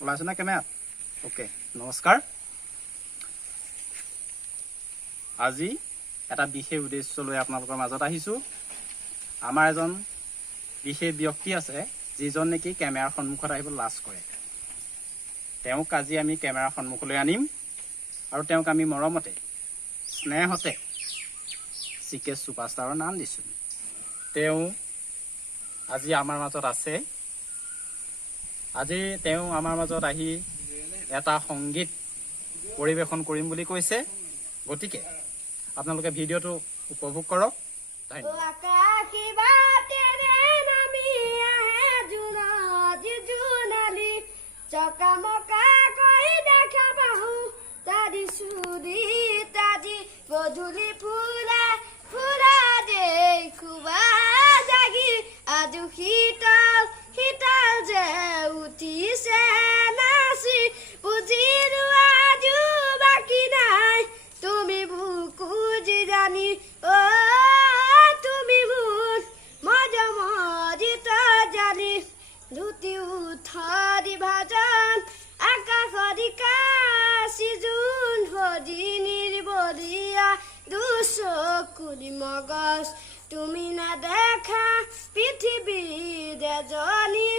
ওলাইছে না কেমেৰাত ওকে নমস্কাৰ আজি এটা বিশেষ উদ্দেশ্য লৈ আপোনালোকৰ মাজত আহিছো আমাৰ এজন বিশেষ ব্যক্তি আছে যিজন নেকি কেমেৰাৰ সন্মুখত আহিব লাজ কৰে তেওঁক আজি আমি কেমেৰাৰ সন্মুখলৈ আনিম আৰু তেওঁক আমি মৰমতে স্নেহতে চিকে সুপাৰষ্টাৰৰ নাম দিছো তেওঁ আজি আমাৰ মাজত আছে আজি তেওঁ আমাৰ মাজত আহি এটা সংগীত পৰিবেশন কৰিম বুলি কৈছে গতিকে আপোনালোকে ভিডিঅ'টো উপভোগ কৰক চকামকা কৰি দেখা পাহো তাদি চুদি তাদি গধূলি ফুলা ফুলা দেই খুবা জাগি আজু শীতল শীতল যে উঠিছে নাচি বুজিলো আজু বাকী নাই তুমি বুকু যি জানি অ তুমি মোৰ মজমজিত জানি লুটি উঠি ভাজন আকাশদি কাশি জোন ভৰি নিৰ্বলীয়া দুচকুৰি মগজ তুমি নেদেখা পৃথিৱীৰ এজনী